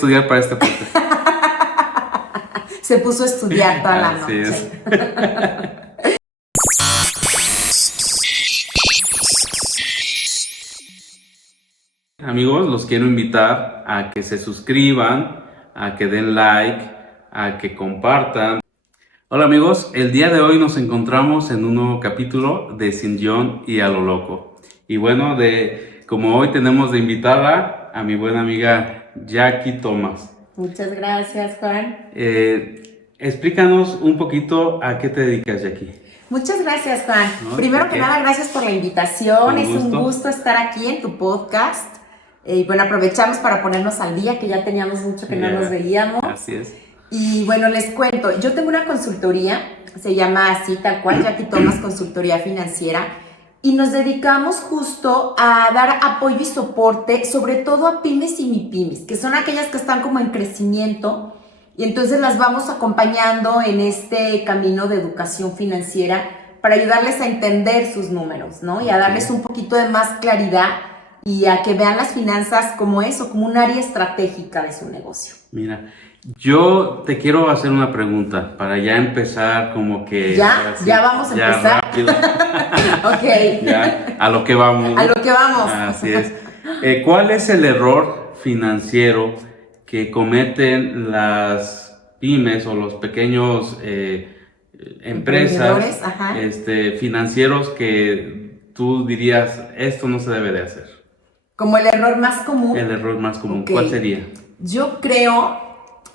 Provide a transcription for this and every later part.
Estudiar para este podcast. Se puso a estudiar toda la Así noche. es. Amigos, los quiero invitar a que se suscriban, a que den like, a que compartan. Hola amigos, el día de hoy nos encontramos en un nuevo capítulo de Sin Guión y a lo loco. Y bueno, como hoy tenemos de invitada a mi buena amiga Jackie Thomas. Muchas gracias, Juan. Explícanos un poquito a qué te dedicas, Jackie. Muchas gracias, Juan. No, Primero ¿por que qué? nada, gracias por la invitación. Un Es un gusto. gusto estar aquí en tu podcast. Y bueno, aprovechamos para ponernos al día, que ya teníamos mucho que no Ya. nos veíamos. Así es. Y bueno, les cuento, yo tengo una consultoría, se llama así tal cual, Jackie Thomas Consultoría Financiera, y nos dedicamos justo a dar apoyo y soporte, sobre todo a pymes y mipymes, que son aquellas que están como en crecimiento, y entonces las vamos acompañando en este camino de educación financiera para ayudarles a entender sus números, ¿no? Y a darles un poquito de más claridad y a que vean las finanzas como eso, como un área estratégica de su negocio. Mira, yo te quiero hacer una pregunta para ya empezar como que... ¿Ya? así, ¿Ya vamos a ya empezar? rápido. Ok. Ya, a lo que vamos, ¿no? A lo que vamos. Así es. ¿Cuál es el error financiero que cometen las pymes o los pequeños empresas Emprendedores, ajá. financieros que tú dirías, esto no se debe de hacer? Como el error más común. El error más común, Ok. ¿cuál sería? Yo creo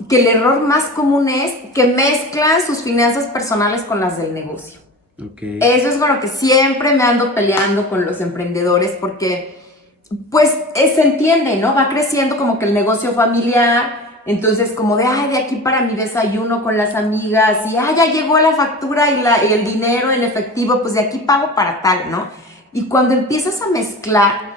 que el error más común es que mezclan sus finanzas personales con las del negocio. Okay. Eso es con lo que siempre me ando peleando con los emprendedores porque, pues, se entiende, ¿no? Va creciendo como que el negocio familiar, entonces como de, ay, de aquí para mi desayuno con las amigas y, ay, ya llegó la factura y el dinero en efectivo, pues de aquí pago para tal, ¿no? Y cuando empiezas a mezclar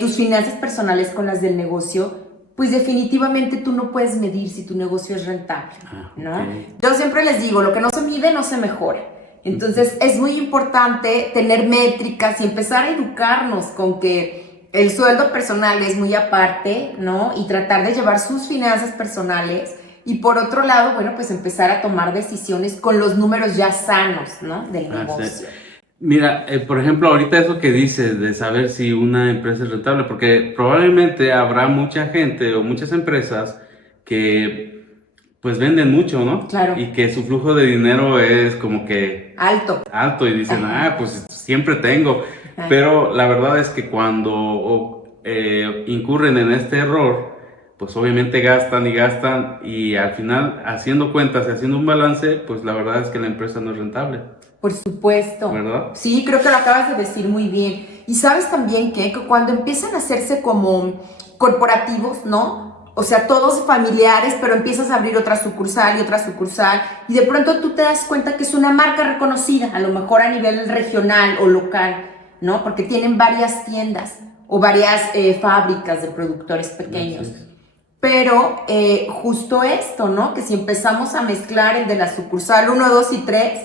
tus finanzas personales con las del negocio, pues definitivamente tú no puedes medir si tu negocio es rentable, ¿no? Okay. Yo siempre les digo, lo que no se mide no se mejora. Entonces es muy importante tener métricas y empezar a educarnos con que el sueldo personal es muy aparte, ¿no? Y tratar de llevar sus finanzas personales y por otro lado, bueno, pues empezar a tomar decisiones con los números ya sanos, ¿no? Del negocio. Mira, por ejemplo, ahorita eso que dices de saber si una empresa es rentable, porque probablemente habrá mucha gente o muchas empresas que pues venden mucho, ¿no? Claro. Y que su flujo de dinero es como que alto y dicen, pues siempre tengo. Ajá. Pero la verdad es que cuando incurren en este error, pues obviamente gastan y al final haciendo cuentas y haciendo un balance, pues la verdad es que la empresa no es rentable. Por supuesto. ¿Verdad? Sí, creo que lo acabas de decir muy bien. Y sabes también que cuando empiezan a hacerse como corporativos, ¿no? O sea, todos familiares, pero empiezas a abrir otra sucursal y de pronto tú te das cuenta que es una marca reconocida, a lo mejor a nivel regional o local, ¿no? Porque tienen varias tiendas o varias fábricas de productores pequeños. Sí. Pero justo esto, ¿no? Que si empezamos a mezclar el de la sucursal 1, 2 y 3,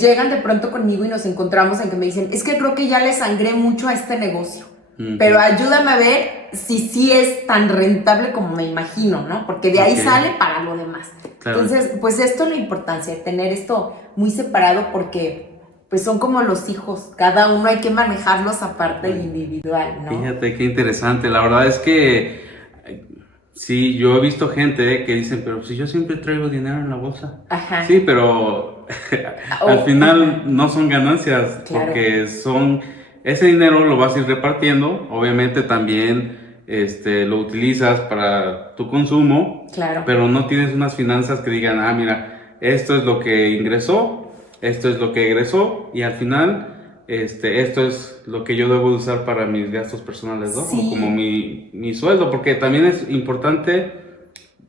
llegan de pronto conmigo y nos encontramos en que me dicen, es que creo que ya le sangré mucho a este negocio, pero ayúdame a ver si sí es tan rentable como me imagino, ¿no? Porque de ahí sale para lo demás. Claro. Entonces, pues esto es la importancia de tener esto muy separado porque pues son como los hijos, cada uno hay que manejarlos aparte individual, ¿no? Fíjate qué interesante, la verdad es que sí, yo he visto gente que dicen, pero si yo siempre traigo dinero en la bolsa. Ajá. Sí, pero al final no son ganancias, Claro. porque ese dinero lo vas a ir repartiendo, obviamente también lo utilizas para tu consumo, Claro. pero no tienes unas finanzas que digan, mira, esto es lo que ingresó, esto es lo que egresó, y al final esto es lo que yo debo usar para mis gastos personales, ¿no? Sí. O como mi sueldo, porque también es importante,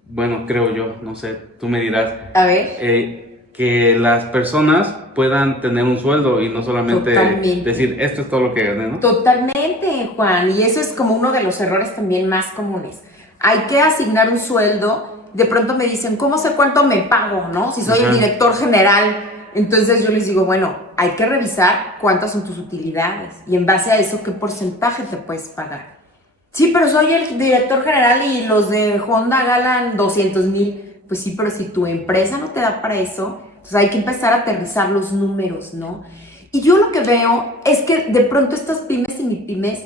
bueno, creo yo, no sé, tú me dirás, A ver. que las personas puedan tener un sueldo y no solamente Totalmente. decir, esto es todo lo que gané, ¿no? Totalmente, Juan, y eso es como uno de los errores también más comunes. Hay que asignar un sueldo, de pronto me dicen, ¿cómo sé cuánto me pago, no? Si soy el director general, entonces yo les digo, bueno, hay que revisar cuántas son tus utilidades y en base a eso, ¿qué porcentaje te puedes pagar? Sí, pero soy el director general y los de Honda ganan 200,000. Pues sí, pero si tu empresa no te da para eso, entonces hay que empezar a aterrizar los números, ¿no? Y yo lo que veo es que de pronto estas pymes y mipymes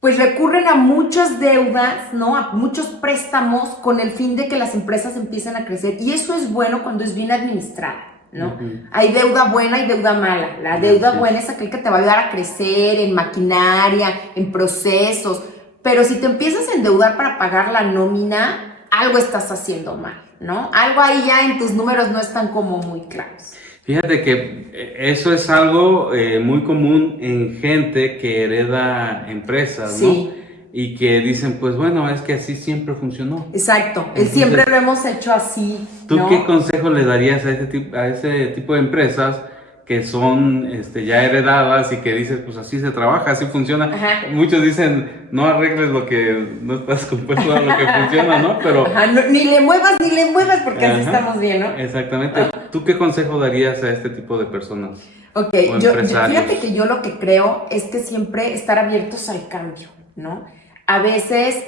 pues recurren a muchas deudas, ¿no? A muchos préstamos con el fin de que las empresas empiecen a crecer. Y eso es bueno cuando es bien administrada, ¿no? Hay deuda buena y deuda mala. La deuda buena es aquel que te va a ayudar a crecer en maquinaria, en procesos. Pero si te empiezas a endeudar para pagar la nómina, algo estás haciendo mal, ¿no? Algo ahí ya en tus números no están como muy claros. Fíjate que eso es algo muy común en gente que hereda empresas, ¿no? Sí. Y que dicen, pues bueno, es que así siempre funcionó. Exacto, Entonces, siempre lo hemos hecho así, ¿tú ¿no? qué consejo le darías a ese tipo de empresas que son ya heredadas y que dices, pues así se trabaja, así funciona? Ajá. Muchos dicen, no arregles lo que no estás compuesto a lo que funciona, ¿no? Pero Ajá, ni le muevas porque así estamos bien, ¿no? exactamente. ¿Tú qué consejo darías a este tipo de personas? Ok, O yo empresarios. fíjate que yo lo que creo es que siempre estar abiertos al cambio, ¿no? A veces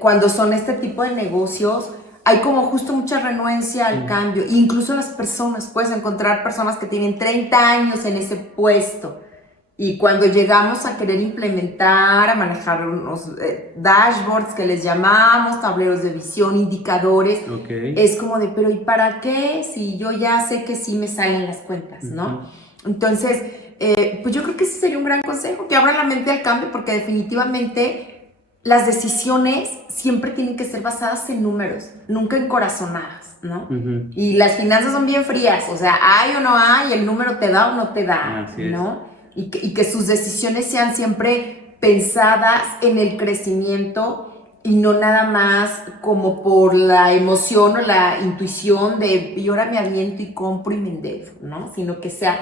cuando son este tipo de negocios hay como justo mucha renuencia al cambio, incluso las personas, puedes encontrar personas que tienen 30 años en ese puesto y cuando llegamos a querer implementar, a manejar unos dashboards que les llamamos, tableros de visión, indicadores, es como de, pero ¿y para qué? Si yo ya sé que sí me salen las cuentas, ¿no? Entonces, pues yo creo que ese sería un gran consejo, que abran la mente al cambio, porque definitivamente las decisiones siempre tienen que ser basadas en números, nunca en corazonadas, ¿no? Y las finanzas son bien frías, o sea, hay o no hay, el número te da o no te da, ¿no? Y que sus decisiones sean siempre pensadas en el crecimiento y no nada más como por la emoción o la intuición de y ahora me aviento y compro y me endeudo, ¿no? Sino que sea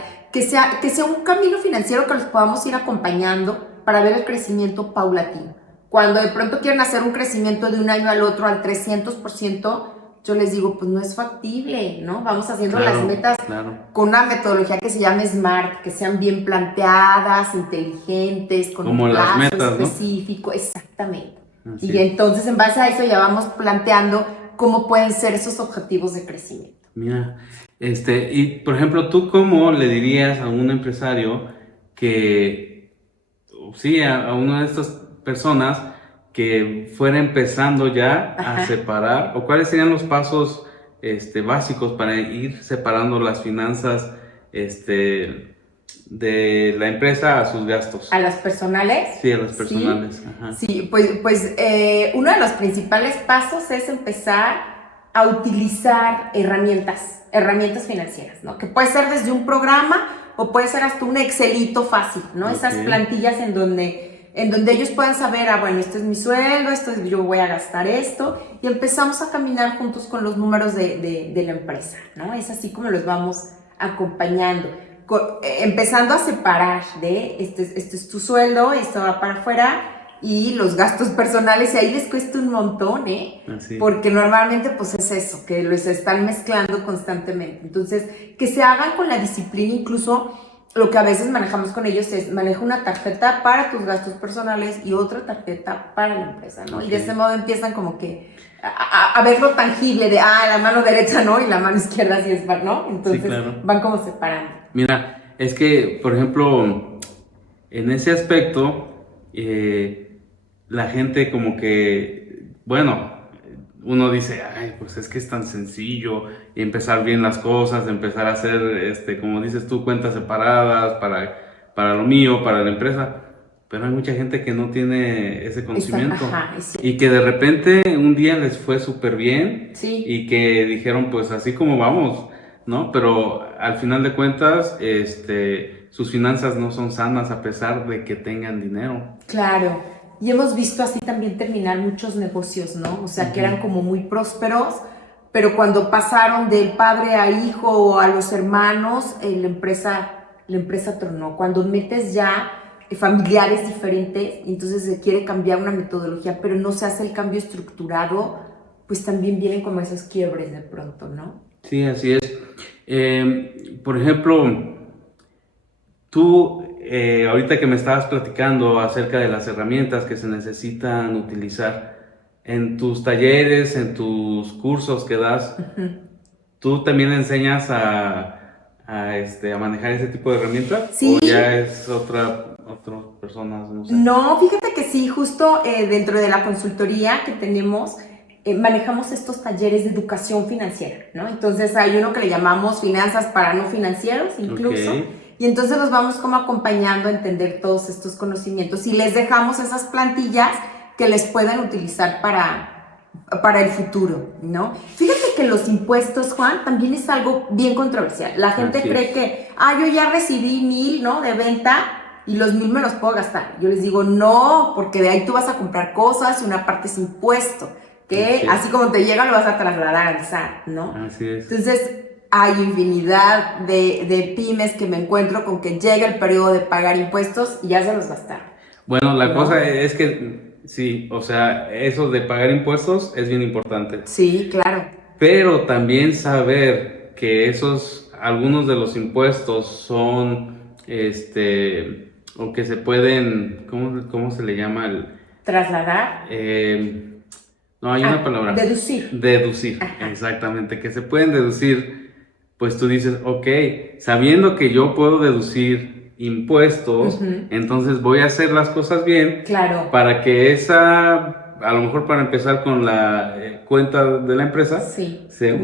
un camino financiero que los podamos ir acompañando para ver el crecimiento paulatino. Cuando de pronto quieren hacer un crecimiento de un año al otro al 300%, yo les digo, pues no es factible, ¿no? Vamos haciendo las metas con una metodología que se llama SMART, que sean bien planteadas, inteligentes, con como un plazo las metas, específico, ¿no? Exactamente. Así y entonces en base a eso ya vamos planteando cómo pueden ser esos objetivos de crecimiento. Mira, y por ejemplo, ¿tú cómo le dirías a un empresario que, sí, a una de estas personas que fuera empezando ya a separar, o cuáles serían los pasos básicos para ir separando las finanzas de la empresa a sus gastos? ¿A las personales? Sí, a las personales. Sí, ajá. Sí, pues uno de los principales pasos es empezar a utilizar herramientas financieras, ¿no? Que puede ser desde un programa o puede ser hasta un Excelito fácil, ¿no? Esas plantillas en donde ellos puedan saber, bueno, este es mi sueldo, yo voy a gastar esto, y empezamos a caminar juntos con los números de la empresa, ¿no? Es así como los vamos acompañando, empezando a separar de, este es tu sueldo, esto va para afuera, y los gastos personales, y ahí les cuesta un montón, porque normalmente pues es eso, que los están mezclando constantemente. Entonces, que se hagan con la disciplina. Incluso lo que a veces manejamos con ellos es, maneja una tarjeta para tus gastos personales y otra tarjeta para la empresa, ¿no? Y de ese modo empiezan como que a ver lo tangible de, la mano derecha no, y la mano izquierda sí es, ¿no? Entonces van como separando. Mira, es que, por ejemplo, en ese aspecto, la gente como que, bueno, uno dice, ay, pues es que es tan sencillo, y empezar bien las cosas, empezar a hacer, como dices tú, cuentas separadas para lo mío, para la empresa, pero hay mucha gente que no tiene ese conocimiento y que de repente un día les fue súper bien y que dijeron, pues así como vamos, ¿no? Pero al final de cuentas, sus finanzas no son sanas a pesar de que tengan dinero. Claro. Y hemos visto así también terminar muchos negocios, ¿no? O sea, que eran como muy prósperos, pero cuando pasaron del padre a hijo o a los hermanos, la empresa tronó. Cuando metes ya familiares diferentes, entonces se quiere cambiar una metodología, pero no se hace el cambio estructurado, pues también vienen como esos quiebres de pronto, ¿no? Sí, así es. Por ejemplo, tú ahorita que me estabas platicando acerca de las herramientas que se necesitan utilizar en tus talleres, en tus cursos que das, ¿tú también enseñas a manejar ese tipo de herramientas? Sí. ¿O ya es otras personas? No sé. No, fíjate que sí, justo dentro de la consultoría que tenemos, manejamos estos talleres de educación financiera, ¿no? Entonces hay uno que le llamamos finanzas para no financieros incluso. Okay. Y entonces los vamos como acompañando a entender todos estos conocimientos y les dejamos esas plantillas que les puedan utilizar para el futuro, ¿no? Fíjate que los impuestos, Juan, también es algo bien controversial. La gente cree que, yo ya recibí 1,000, ¿no? De venta y los 1,000 me los puedo gastar. Yo les digo, no, porque de ahí tú vas a comprar cosas y una parte es impuesto, que así como te llega lo vas a trasladar al SAT, ¿no? Así es. Entonces, hay infinidad de pymes que me encuentro con que llega el periodo de pagar impuestos y ya se los gastaron. Bueno, la cosa es que sí, o sea, eso de pagar impuestos es bien importante. Sí, claro. Pero también saber que algunos de los impuestos son, o que se pueden, ¿cómo se le llama? Trasladar. No, hay una palabra. Deducir. Deducir, exactamente, que se pueden deducir. Pues tú dices, ok, sabiendo que yo puedo deducir impuestos, entonces voy a hacer las cosas bien. Claro. Para que a lo mejor para empezar con la cuenta de la empresa, sea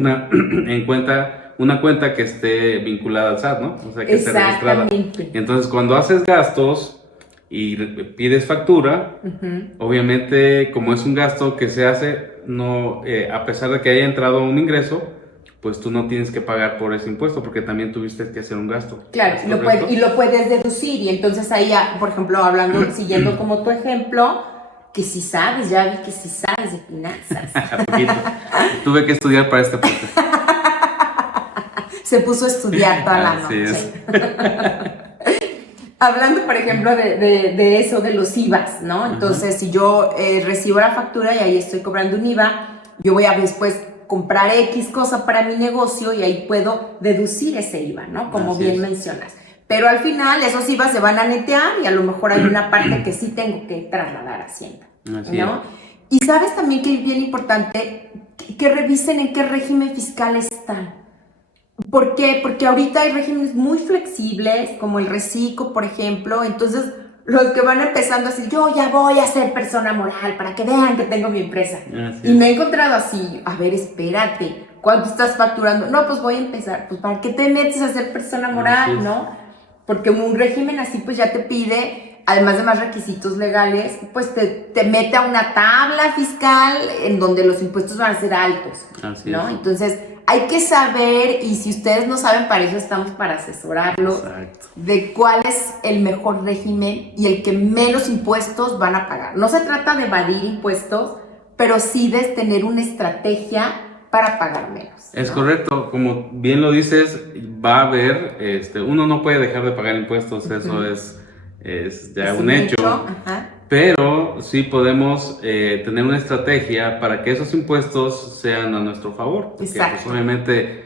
una cuenta que esté vinculada al SAT, ¿no? O sea, que esté registrada. Entonces, cuando haces gastos y pides factura, obviamente, como es un gasto que se hace, no, a pesar de que haya entrado un ingreso, pues tú no tienes que pagar por ese impuesto porque también tuviste que hacer un gasto. Claro, y lo puedes deducir. Y entonces ahí, por ejemplo, siguiendo como tu ejemplo, que si sabes, ya vi que si sabes de finanzas. Poquito. Tuve que estudiar para este podcast. Se puso a estudiar toda la noche. Es. Hablando, por ejemplo, de eso, de los IVAs, ¿no? Entonces, si yo recibo la factura y ahí estoy cobrando un IVA, yo voy a después comprar X cosa para mi negocio y ahí puedo deducir ese IVA, ¿no? Como bien mencionas. Pero al final esos IVA se van a netear y a lo mejor hay una parte que sí tengo que trasladar a Hacienda, ¿no? Y sabes también que es bien importante que revisen en qué régimen fiscal están. ¿Por qué? Porque ahorita hay regímenes muy flexibles, como el reciclo, por ejemplo. Entonces, los que van empezando así, yo ya voy a ser persona moral para que vean que tengo mi empresa. Y me he encontrado así, a ver, espérate, ¿cuánto estás facturando? No, pues voy a empezar. Pues, ¿para qué te metes a ser persona moral, no? Porque un régimen así, pues ya te pide, además de más requisitos legales, pues te mete a una tabla fiscal en donde los impuestos van a ser altos, ¿no? Entonces, hay que saber, y si ustedes no saben, para eso estamos, para asesorarlos, de cuál es el mejor régimen y el que menos impuestos van a pagar. No se trata de evadir impuestos, pero sí de tener una estrategia para pagar menos, ¿no? Es correcto, como bien lo dices, va a haber, uno no puede dejar de pagar impuestos, eso es ya un hecho. Pero sí podemos tener una estrategia para que esos impuestos sean a nuestro favor. Porque pues, obviamente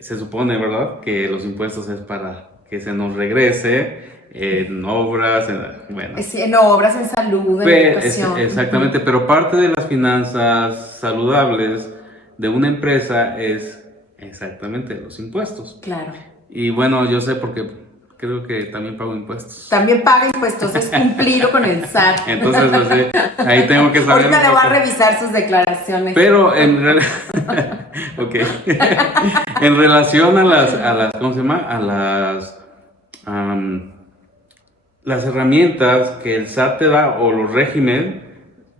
se supone, ¿verdad?, que los impuestos es para que se nos regrese en obras, en obras, en salud, en educación. Exactamente, pero parte de las finanzas saludables de una empresa es exactamente los impuestos. Claro. Y bueno, yo sé porque creo que también pago impuestos. También paga impuestos, es cumplido con el SAT. Entonces, ahí tengo que saber. Ahorita le voy a revisar sus declaraciones. Pero en relación a las ¿cómo se llama? A las herramientas que el SAT te da o los regímenes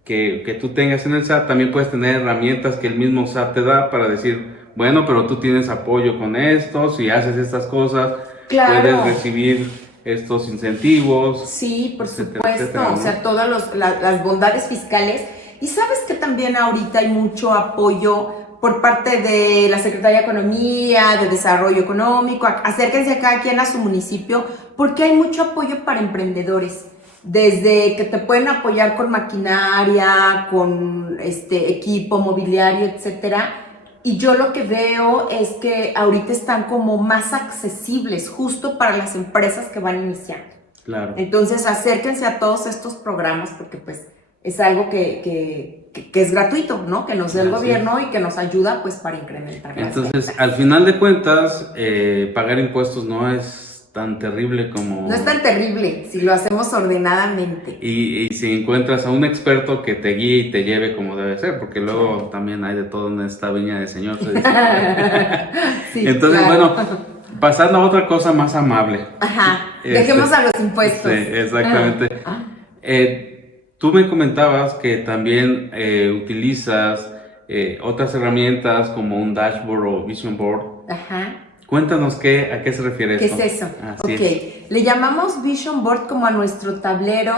que tú tengas en el SAT, también puedes tener herramientas que el mismo SAT te da para decir, bueno, pero tú tienes apoyo con esto, si haces estas cosas. Claro. Puedes recibir estos incentivos. Sí, por supuesto, ¿no? O sea, todas las bondades fiscales. Y sabes que también ahorita hay mucho apoyo por parte de la Secretaría de Economía, de Desarrollo Económico. Acérquense a cada quien a su municipio porque hay mucho apoyo para emprendedores. Desde que te pueden apoyar con maquinaria, con equipo, mobiliario, etcétera. Y yo lo que veo es que ahorita están como más accesibles justo para las empresas que van iniciando. Claro. Entonces, acérquense a todos estos programas porque pues es algo que es gratuito, ¿no? Que nos da el gobierno y que nos ayuda pues para incrementar las Entonces, ventas. al final de cuentas, pagar impuestos no es tan terrible como... No es tan terrible si lo hacemos ordenadamente. Y si encuentras a un experto que te guíe y te lleve como debe ser, porque luego Claro. también hay de todo en esta viña de señor, se dice. Sí, Entonces, claro. bueno, pasando a otra cosa más amable. Ajá, dejemos a los impuestos. Sí, exactamente. Ah. Tú me comentabas que también utilizas otras herramientas como un dashboard o vision board. Ajá. Cuéntanos a qué se refiere ¿Qué esto. es eso? Así Ok, es. le llamamos Vision Board como a nuestro tablero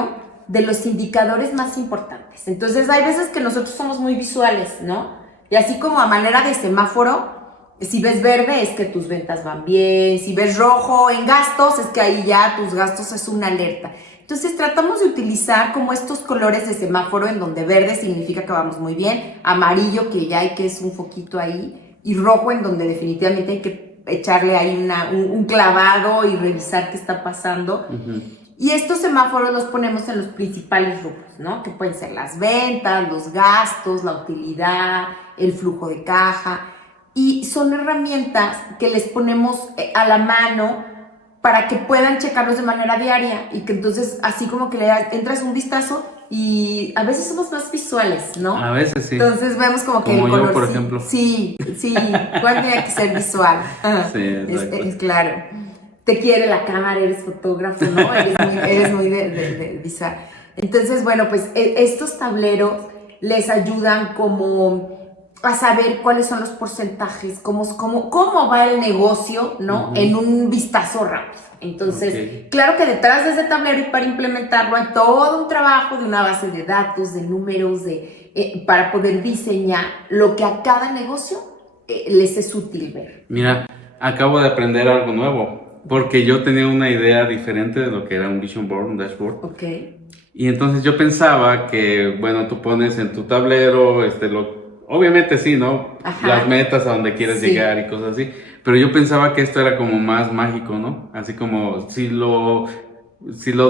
de los indicadores más importantes. Entonces hay veces que nosotros somos muy visuales, ¿no? Y así como a manera de semáforo, si ves verde es que tus ventas van bien, si ves rojo en gastos es que ahí ya tus gastos es una alerta. Entonces tratamos de utilizar como estos colores de semáforo en donde verde significa que vamos muy bien, amarillo que ya hay que es un foquito ahí y rojo en donde definitivamente hay que echarle ahí un clavado y revisar qué está pasando. Uh-huh. Y estos semáforos los ponemos en los principales rubros, ¿no? Que pueden ser las ventas, los gastos, la utilidad, el flujo de caja. Y son herramientas que les ponemos a la mano para que puedan checarlos de manera diaria y que entonces así como que le entras un vistazo y a veces somos más visuales, ¿no? A veces sí. Entonces vemos como que el color, yo, por ejemplo. Sí, ¿cuál tiene que ser visual? Sí, es claro. Te quiere la cámara, eres fotógrafo, ¿no? Eres muy de visual. Entonces, bueno, pues estos tableros les ayudan como a saber cuáles son los porcentajes, cómo va el negocio, ¿no? En un vistazo rápido. Entonces, claro que detrás de ese tablero y para implementarlo hay todo un trabajo de una base de datos, de números, para poder diseñar lo que a cada negocio les es útil ver. Mira, acabo de aprender algo nuevo, porque yo tenía una idea diferente de lo que era un vision board, un dashboard. Ok. Y entonces yo pensaba que, bueno, tú pones en tu tablero, obviamente sí, ¿no? Ajá. Las metas a donde quieres llegar y cosas así. Pero yo pensaba que esto era como más mágico, ¿no? Así como si lo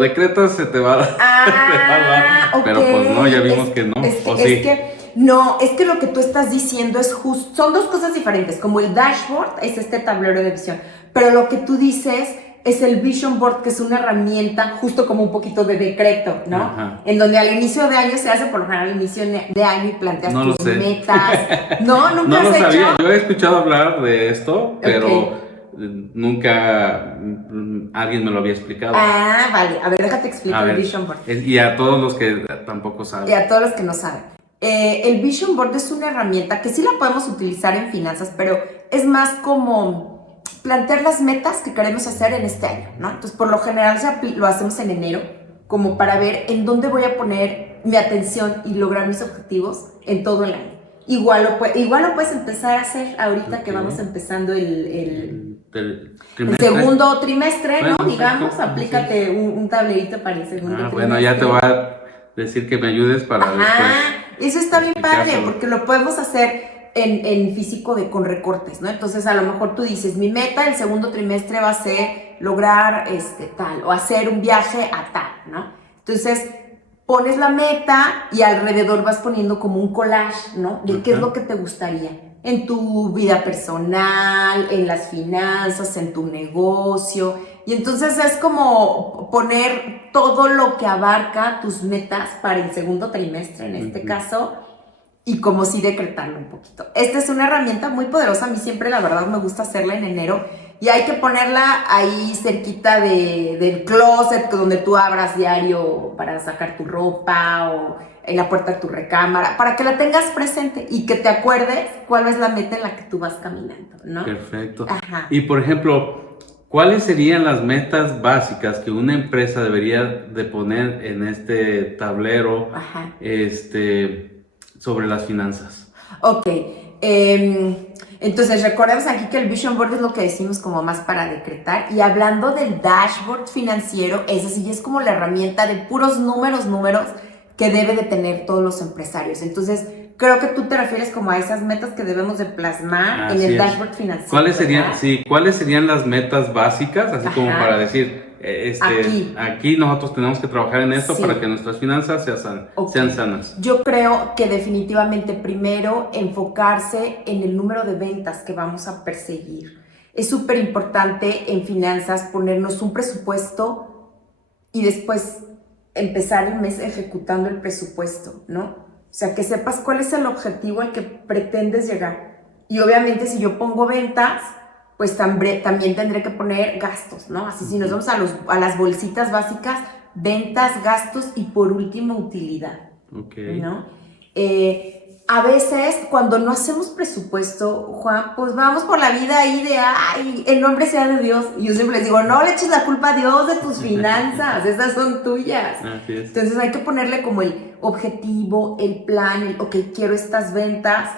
decretas se te va a dar. Okay. Pero pues no, ya vimos que no. Es que lo que tú estás diciendo es justo, son dos cosas diferentes, como el dashboard es este tablero de visión, pero lo que tú dices es el vision board, que es una herramienta justo como un poquito de decreto, ¿no? Ajá. En donde al inicio de año se hace por lo general al inicio de año y planteas tus metas. No, nunca no has lo sabía. hecho. Yo he escuchado hablar de esto, pero nunca alguien me lo había explicado. Ah, vale. A ver, déjate explicar el vision board. Y a todos los que tampoco saben. Y a todos los que no saben. El vision board es una herramienta que sí la podemos utilizar en finanzas, pero es más como plantear las metas que queremos hacer en este año, ¿no? Entonces, por lo general lo hacemos en enero, como para ver en dónde voy a poner mi atención y lograr mis objetivos en todo el año. Igual lo puedes empezar a hacer ahorita que vamos empezando el segundo trimestre, ¿no? Bueno, digamos, aplícate un tablerito para el segundo trimestre. Bueno, ya te voy a decir que me ayudes para después. Eso está bien padre, porque lo podemos hacer en físico con recortes, ¿no? Entonces, a lo mejor tú dices, mi meta el segundo trimestre va a ser lograr tal, o hacer un viaje a tal, ¿no? Entonces, pones la meta y alrededor vas poniendo como un collage, ¿no? De qué es lo que te gustaría en tu vida personal, en las finanzas, en tu negocio. Y entonces es como poner todo lo que abarca tus metas para el segundo trimestre, en este caso, y como sí decretarlo un poquito. Esta es una herramienta muy poderosa. A mí siempre, la verdad, me gusta hacerla en enero. Y hay que ponerla ahí cerquita del closet, donde tú abras diario para sacar tu ropa o en la puerta de tu recámara, para que la tengas presente y que te acuerdes cuál es la meta en la que tú vas caminando, ¿no? Perfecto. Ajá. Y, por ejemplo, ¿cuáles serían las metas básicas que una empresa debería de poner en este tablero sobre las finanzas? Ok. Entonces, recordemos aquí que el Vision Board es lo que decimos como más para decretar. Y hablando del dashboard financiero, ese sí es como la herramienta de puros números que debe de tener todos los empresarios. Entonces, creo que tú te refieres como a esas metas que debemos de plasmar en Así el es. dashboard financiero. ¿Cuáles serían las metas básicas? Así como Ajá. para decir, aquí nosotros tenemos que trabajar en esto Sí. para que nuestras finanzas sean sanas. Yo creo que definitivamente primero enfocarse en el número de ventas que vamos a perseguir. Es súper importante en finanzas ponernos un presupuesto y después empezar el mes ejecutando el presupuesto, ¿no? O sea, que sepas cuál es el objetivo al que pretendes llegar. Y obviamente si yo pongo ventas, pues también tendré que poner gastos, ¿no? Así si nos vamos a las bolsitas básicas, ventas, gastos y por último utilidad, ¿no? A veces cuando no hacemos presupuesto, Juan, pues vamos por la vida ahí de, ay, el nombre sea de Dios. Y yo siempre les digo, no le eches la culpa a Dios de tus finanzas, esas son tuyas. Así es. Entonces hay que ponerle como el objetivo, el plan, ok, quiero estas ventas.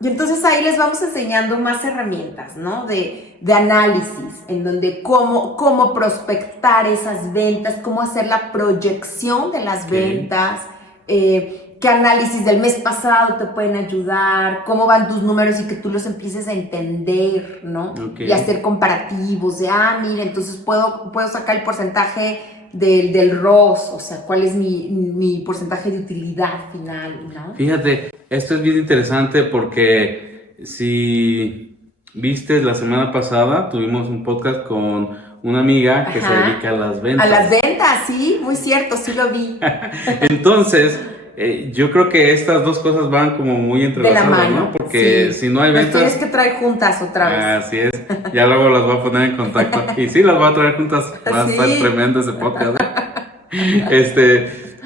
Y entonces ahí les vamos enseñando más herramientas, ¿no? De análisis, en donde cómo prospectar esas ventas, cómo hacer la proyección de las ventas, qué análisis del mes pasado te pueden ayudar, cómo van tus números y que tú los empieces a entender, ¿no? Y hacer comparativos de, mira, entonces puedo sacar el porcentaje del ROS, o sea, cuál es mi porcentaje de utilidad final, ¿no? Fíjate, esto es bien interesante porque si viste la semana pasada, tuvimos un podcast con una amiga que se dedica a las ventas. A las ventas, sí, muy cierto, sí lo vi. Entonces, yo creo que estas dos cosas van como muy entrelazadas, de la mano, ¿no? Porque si no hay ventas... Las tienes que traer juntas otra vez. Así es, ya luego las voy a poner en contacto. Y sí, las voy a traer juntas, va a estar tremendo ese podcast.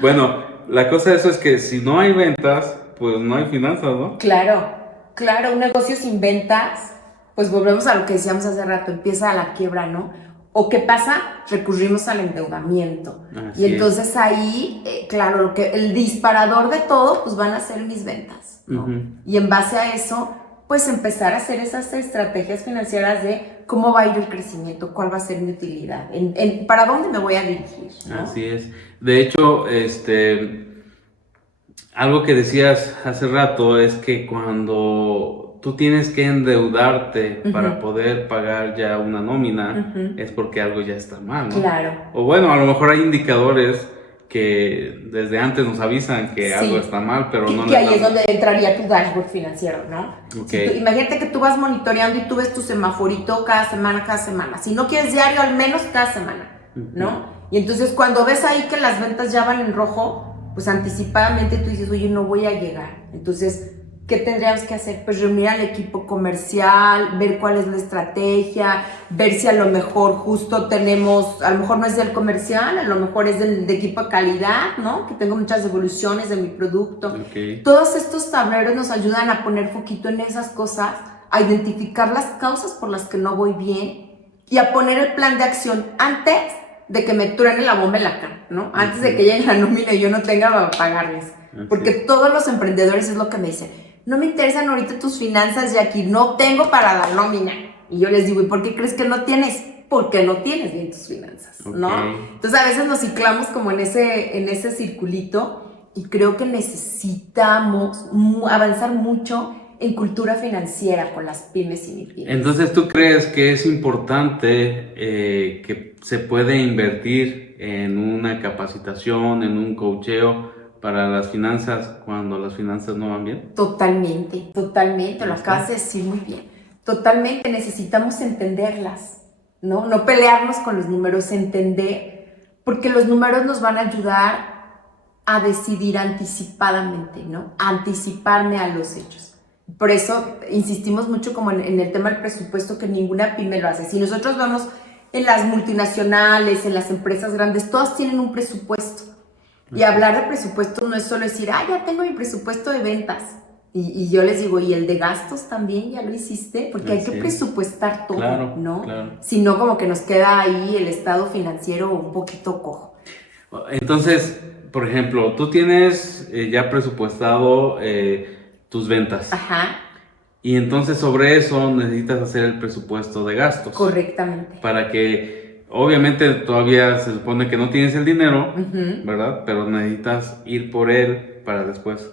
Bueno, la cosa de eso es que si no hay ventas, pues no hay finanzas, ¿no? Claro, un negocio sin ventas, pues volvemos a lo que decíamos hace rato, empieza la quiebra, ¿no? ¿O qué pasa? Recurrimos al endeudamiento. Así y entonces ahí, claro, el disparador de todo, pues van a ser mis ventas, ¿no? Y en base a eso, pues empezar a hacer esas estrategias financieras de cómo va a ir el crecimiento, cuál va a ser mi utilidad, para dónde me voy a dirigir, ¿no? Así es. De hecho, algo que decías hace rato es que cuando tú tienes que endeudarte para poder pagar ya una nómina, es porque algo ya está mal, ¿no? Claro. O bueno, a lo mejor hay indicadores que desde antes nos avisan que algo está mal, pero no... Y ahí es donde entraría tu dashboard financiero, ¿no? Okay. Imagínate que tú vas monitoreando y tú ves tu semaforito cada semana. Si no quieres diario, al menos cada semana, ¿no? Y entonces cuando ves ahí que las ventas ya van en rojo, pues anticipadamente tú dices, oye, no voy a llegar. Entonces, ¿qué tendríamos que hacer? Pues reunir al equipo comercial, ver cuál es la estrategia, ver si a lo mejor justo tenemos, a lo mejor no es del comercial, a lo mejor es de equipo de calidad, ¿no? Que tengo muchas devoluciones de mi producto. Todos estos tableros nos ayudan a poner foquito en esas cosas, a identificar las causas por las que no voy bien y a poner el plan de acción antes de que me truene la bomba en la cara, ¿no? Antes de que llegue la nómina y yo no tenga para pagarles. Porque todos los emprendedores es lo que me dicen, no me interesan ahorita tus finanzas, Jackie, no tengo para la nómina. Y yo les digo, ¿y por qué crees que no tienes? Porque no tienes bien tus finanzas, ¿no? Entonces a veces nos ciclamos como en ese circulito y creo que necesitamos avanzar mucho en cultura financiera con las pymes y MIPYMES. Entonces, ¿tú crees que es importante que se puede invertir en una capacitación, en un coacheo para las finanzas cuando las finanzas no van bien? Totalmente, lo acabas de decir muy bien. Totalmente, necesitamos entenderlas, ¿no? No pelearnos con los números, entender, porque los números nos van a ayudar a decidir anticipadamente, ¿no? A anticiparme a los hechos. Por eso insistimos mucho como en el tema del presupuesto, que ninguna pyme lo hace. Si nosotros vemos en las multinacionales, en las empresas grandes, todas tienen un presupuesto. Y hablar de presupuesto no es solo decir, ya tengo mi presupuesto de ventas. Y yo les digo, ¿y el de gastos también ya lo hiciste? Porque hay que presupuestar todo, ¿no? Claro. Si no, como que nos queda ahí el estado financiero un poquito cojo. Entonces, por ejemplo, tú tienes ya presupuestado tus ventas. Ajá. Y entonces sobre eso necesitas hacer el presupuesto de gastos. Correctamente. Para que, obviamente todavía se supone que no tienes el dinero, ¿verdad? Pero necesitas ir por él para después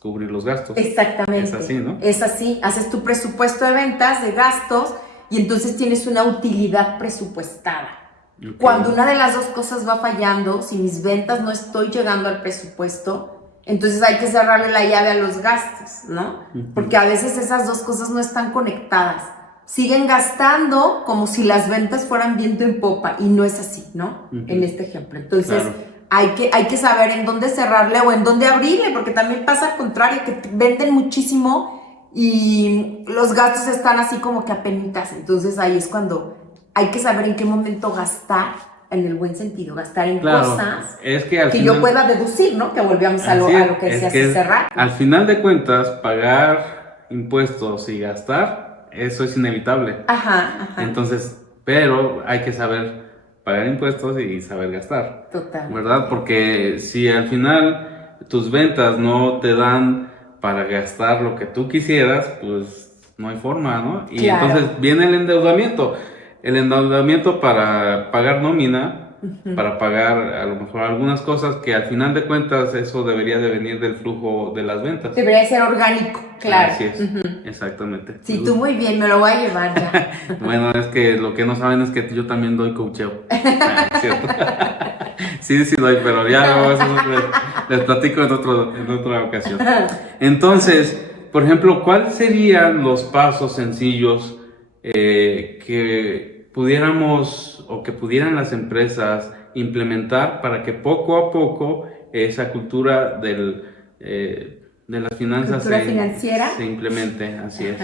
cubrir los gastos. Exactamente. Es así, ¿no? Es así. Haces tu presupuesto de ventas, de gastos, y entonces tienes una utilidad presupuestada. Okay. Cuando una de las dos cosas va fallando, si mis ventas no estoy llegando al presupuesto, entonces hay que cerrarle la llave a los gastos, ¿no? Porque a veces esas dos cosas no están conectadas. Siguen gastando como si las ventas fueran viento en popa, y no es así, ¿no? En este ejemplo. Entonces, hay que saber en dónde cerrarle o en dónde abrirle, porque también pasa al contrario, que venden muchísimo y los gastos están así como que apenitas. Entonces ahí es cuando hay que saber en qué momento gastar, en el buen sentido, gastar en cosas es que, al que final, yo pueda deducir, ¿no? Que volvamos a lo que decía hace rato. Al final de cuentas, pagar impuestos y gastar, eso es inevitable. Ajá. Entonces, pero hay que saber pagar impuestos y saber gastar. Total. ¿Verdad? Porque si al final tus ventas no te dan para gastar lo que tú quisieras, pues no hay forma, ¿no? Y entonces viene el endeudamiento. El endeudamiento para pagar nómina, para pagar a lo mejor algunas cosas que al final de cuentas eso debería de venir del flujo de las ventas. Debería ser orgánico, claro. Así es, exactamente. Sí, tú muy bien, me lo voy a llevar ya. Bueno, es que lo que no saben es que yo también doy coacheo. ¿Cierto? Sí doy, pero ya les platico en otra ocasión. Entonces, por ejemplo, ¿cuáles serían los pasos sencillos que pudiéramos o que pudieran las empresas implementar para que poco a poco esa cultura de las finanzas se implemente? Así es.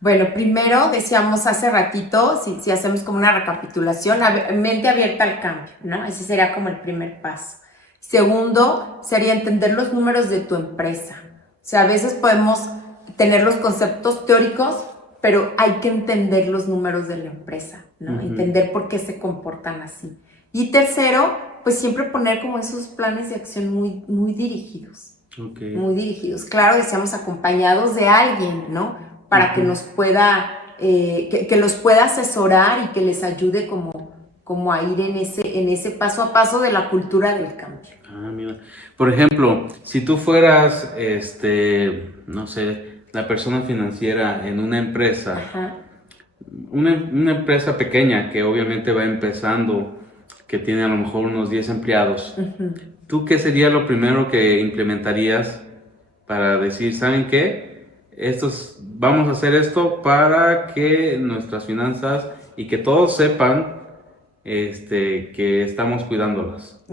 Bueno, primero decíamos hace ratito, si hacemos como una recapitulación, mente abierta al cambio, ¿no? Ese sería como el primer paso. Segundo, sería entender los números de tu empresa. O sea, a veces podemos tener los conceptos teóricos, pero hay que entender los números de la empresa, ¿no? Entender por qué se comportan así. Y tercero, pues siempre poner como esos planes de acción muy, muy dirigidos. Muy dirigidos. Claro, decíamos acompañados de alguien, ¿no? Para que nos pueda, que los pueda asesorar y que les ayude como a ir en ese paso a paso de la cultura del cambio. Mira. Por ejemplo, si tú fueras, no sé, la persona financiera en una empresa, una empresa pequeña que obviamente va empezando, que tiene a lo mejor unos 10 empleados, ¿tú qué sería lo primero que implementarías para decir, ¿saben qué? Vamos a hacer esto para que nuestras finanzas y que todos sepan que estamos cuidándolas?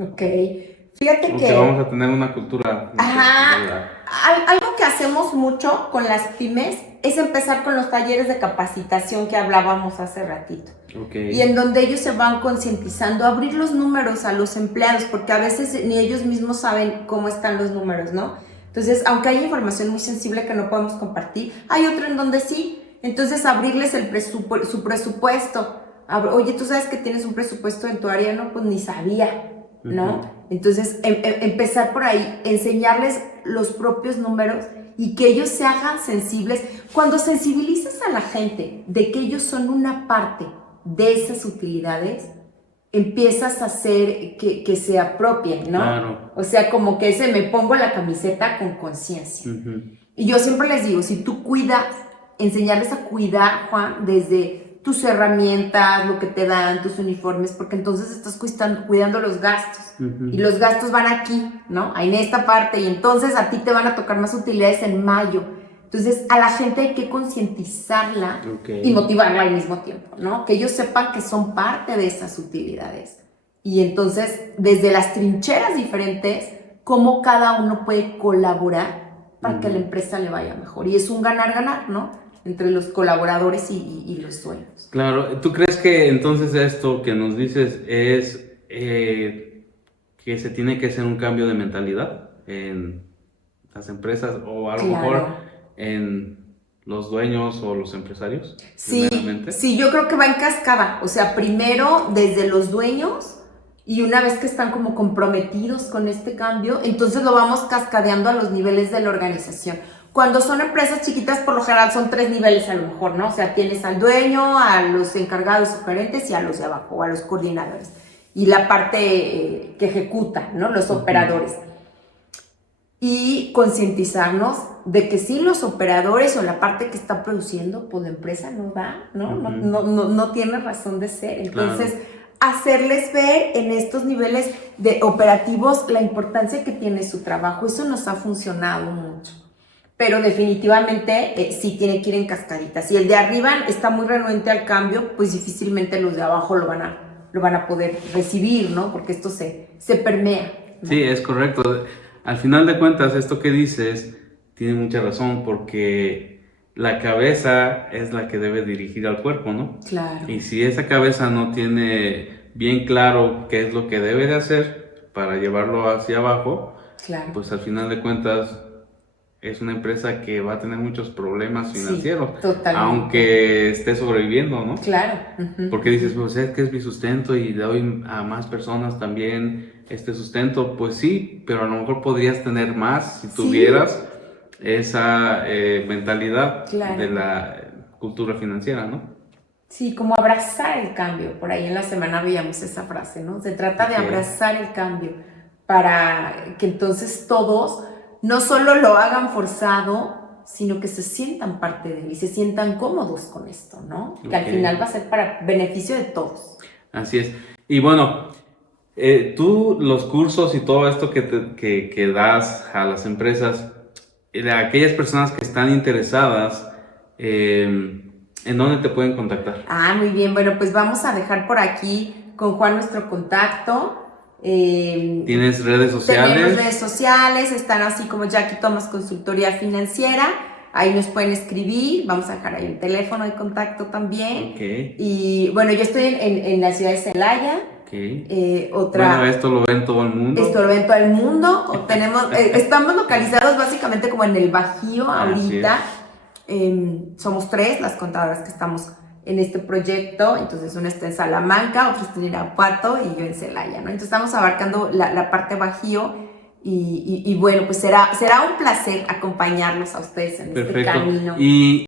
Fíjate que vamos a tener una cultura. Algo que hacemos mucho con las pymes es empezar con los talleres de capacitación que hablábamos hace ratito. Y en donde ellos se van concientizando, abrir los números a los empleados, porque a veces ni ellos mismos saben cómo están los números, ¿no? Entonces, aunque hay información muy sensible que no podemos compartir, hay otra en donde sí. Entonces, abrirles su presupuesto. Oye, ¿tú sabes que tienes un presupuesto en tu área? No, pues ni sabía, ¿no? Entonces, empezar por ahí, enseñarles los propios números y que ellos se hagan sensibles. Cuando sensibilizas a la gente de que ellos son una parte de esas utilidades, empiezas a hacer que se apropien, ¿no? Claro. O sea, como que me pongo la camiseta con conciencia. Y yo siempre les digo, si tú enseñarles a cuidar, Juan, desde tus herramientas, lo que te dan, tus uniformes, porque entonces estás cuidando los gastos. Y los gastos van aquí, ¿no? En esta parte, y entonces a ti te van a tocar más utilidades en mayo. Entonces, a la gente hay que concientizarla y motivarla al mismo tiempo, ¿no? Que ellos sepan que son parte de esas utilidades. Y entonces, desde las trincheras diferentes, cómo cada uno puede colaborar para que a la empresa le vaya mejor. Y es un ganar-ganar, ¿no? Entre los colaboradores y los dueños. Claro. ¿Tú crees que entonces esto que nos dices es que se tiene que hacer un cambio de mentalidad en las empresas o a lo mejor en los dueños o los empresarios? Sí, yo creo que va en cascada. O sea, primero desde los dueños, y una vez que están como comprometidos con este cambio, entonces lo vamos cascadeando a los niveles de la organización. Cuando son empresas chiquitas, por lo general son 3 niveles a lo mejor, ¿no? O sea, tienes al dueño, a los encargados o gerentes y a los de abajo, o a los coordinadores. Y la parte que ejecuta, ¿no? Los operadores. y concientizarnos de que sin los operadores o la parte que está produciendo, pues la empresa no va, ¿no? No tiene razón de ser. Entonces, hacerles ver en estos niveles de operativos la importancia que tiene su trabajo, eso nos ha funcionado mucho. Pero definitivamente sí tiene que ir en cascaditas. Si el de arriba está muy renuente al cambio, pues difícilmente los de abajo lo van a poder recibir, ¿no? Porque esto se permea, ¿no? Sí, es correcto. Al final de cuentas, esto que dices tiene mucha razón, porque la cabeza es la que debe dirigir al cuerpo, ¿no? Claro. Y si esa cabeza no tiene bien claro qué es lo que debe de hacer para llevarlo hacia abajo, claro, pues al final de cuentas es una empresa que va a tener muchos problemas financieros, sí, totalmente, aunque esté sobreviviendo, ¿no? Claro. Porque dices, pues es que es mi sustento y le doy a más personas también este sustento. Pues sí, pero a lo mejor podrías tener más si tuvieras esa mentalidad claro. de la cultura financiera, ¿no? Sí, como abrazar el cambio. Por ahí en la semana veíamos esa frase, ¿no? Se trata de abrazar el cambio para que entonces todos no solo lo hagan forzado, sino que se sientan parte de él y se sientan cómodos con esto, ¿no? Que al final va a ser para beneficio de todos. Así es. Y bueno, tú los cursos y todo esto que das a las empresas, a aquellas personas que están interesadas, ¿en dónde te pueden contactar? Muy bien. Bueno, pues vamos a dejar por aquí con Juan nuestro contacto. ¿Tienes redes sociales? Tenemos redes sociales, están así como Jackie Thomas Consultoría Financiera. Ahí nos pueden escribir, vamos a dejar ahí el teléfono de contacto también. Okay. Y bueno, yo estoy en la ciudad de Celaya. Okay. Bueno, esto lo ven todo el mundo. Esto lo ven todo el mundo. Estamos localizados básicamente como en el Bajío ahorita. Somos 3 las contadoras que estamos en este proyecto. Entonces una está en Salamanca, otra está en Irapuato y yo en Celaya, ¿no? Entonces estamos abarcando la parte Bajío y bueno, pues será un placer acompañarlos a ustedes en este camino. Y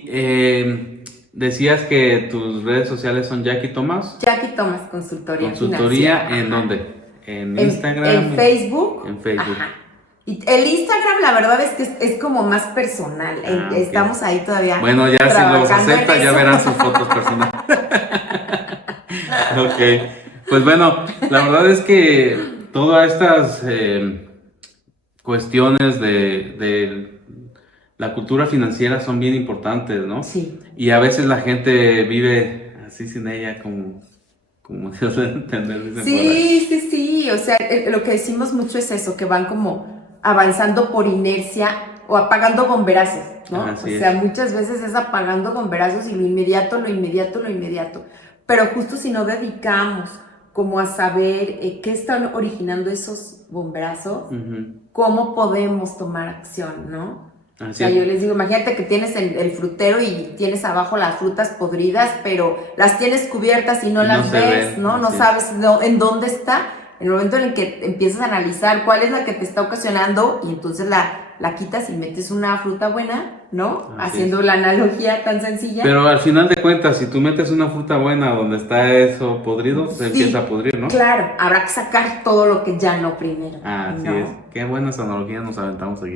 decías que tus redes sociales son Jackie Thomas. Jackie Thomas Consultoría Financiera. ¿En dónde? ¿En Instagram? En Facebook. En Facebook. Ajá. Y el Instagram, la verdad es que es como más personal. Estamos ahí todavía. Bueno, ya si los acepta, ya verán sus fotos personales. Ok. Pues bueno, la verdad es que todas estas cuestiones de la cultura financiera son bien importantes, ¿no? Sí. Y a veces la gente vive así sin ella, como Dios debe entender. Sí. O sea, lo que decimos mucho es eso, que van como avanzando por inercia o apagando bomberazos, ¿no? Muchas veces es apagando bomberazos y lo inmediato. Pero justo si no dedicamos como a saber qué están originando esos bomberazos, cómo podemos tomar acción, ¿no? Yo les digo, imagínate que tienes el frutero y tienes abajo las frutas podridas, pero las tienes cubiertas y no las ves, ¿no? No sabes en dónde está. En el momento en el que empiezas a analizar cuál es la que te está ocasionando y entonces la quitas y metes una fruta buena, ¿no? Haciendo la analogía tan sencilla. Pero al final de cuentas, si tú metes una fruta buena donde está eso podrido, se empieza a pudrir, ¿no? Claro, habrá que sacar todo lo que ya no primero. Así es. Qué buenas analogías nos aventamos aquí.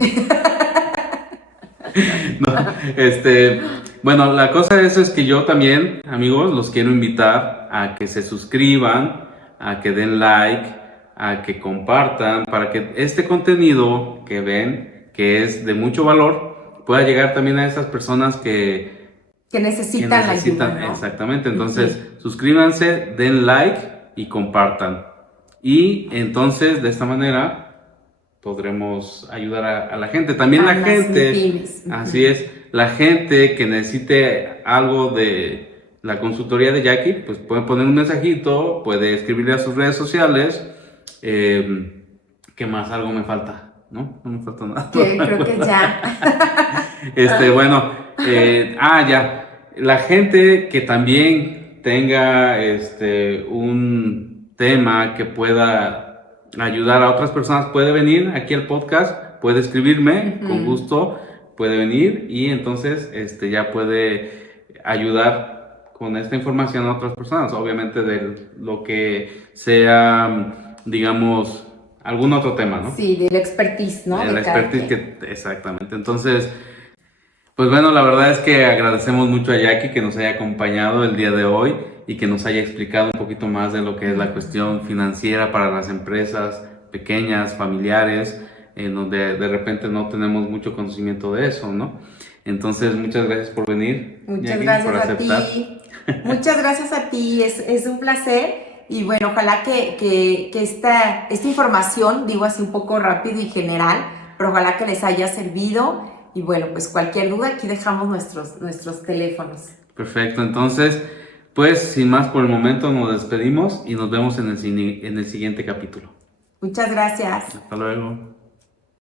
Bueno, la cosa de eso es que yo también, amigos, los quiero invitar a que se suscriban, a que den like, a que compartan, para que este contenido que ven, que es de mucho valor, pueda llegar también a esas personas que necesitan la ayuda, ¿no? Exactamente. Entonces, suscríbanse, den like y compartan. Y entonces, de esta manera, podremos ayudar a la gente. También la gente, así es, la gente que necesite algo de la consultoría de Jackie, pues puede poner un mensajito, puede escribirle a sus redes sociales. ¿Qué más? Algo me falta, ¿no? No me falta nada. Creo que ya. Ya. La gente que también tenga un tema que pueda ayudar a otras personas, puede venir aquí al podcast, puede escribirme, con gusto, puede venir y entonces ya puede ayudar con esta información a otras personas, obviamente de lo que sea, digamos, algún otro tema, ¿no? Sí, del expertise, ¿no? El De cada expertise quien. exactamente. Entonces, pues bueno, la verdad es que agradecemos mucho a Jackie que nos haya acompañado el día de hoy y que nos haya explicado un poquito más de lo que es la cuestión financiera para las empresas pequeñas, familiares, en donde de repente no tenemos mucho conocimiento de eso, ¿no? Entonces, muchas gracias por venir, Muchas Jackie, gracias por a aceptar. ti. Muchas gracias a ti. Es un placer. Y bueno, ojalá que esta información, digo así un poco rápido y general, pero ojalá que les haya servido. Y bueno, pues cualquier duda, aquí dejamos nuestros teléfonos. Perfecto, entonces, pues sin más por el momento nos despedimos y nos vemos en el siguiente capítulo. Muchas gracias. Hasta luego.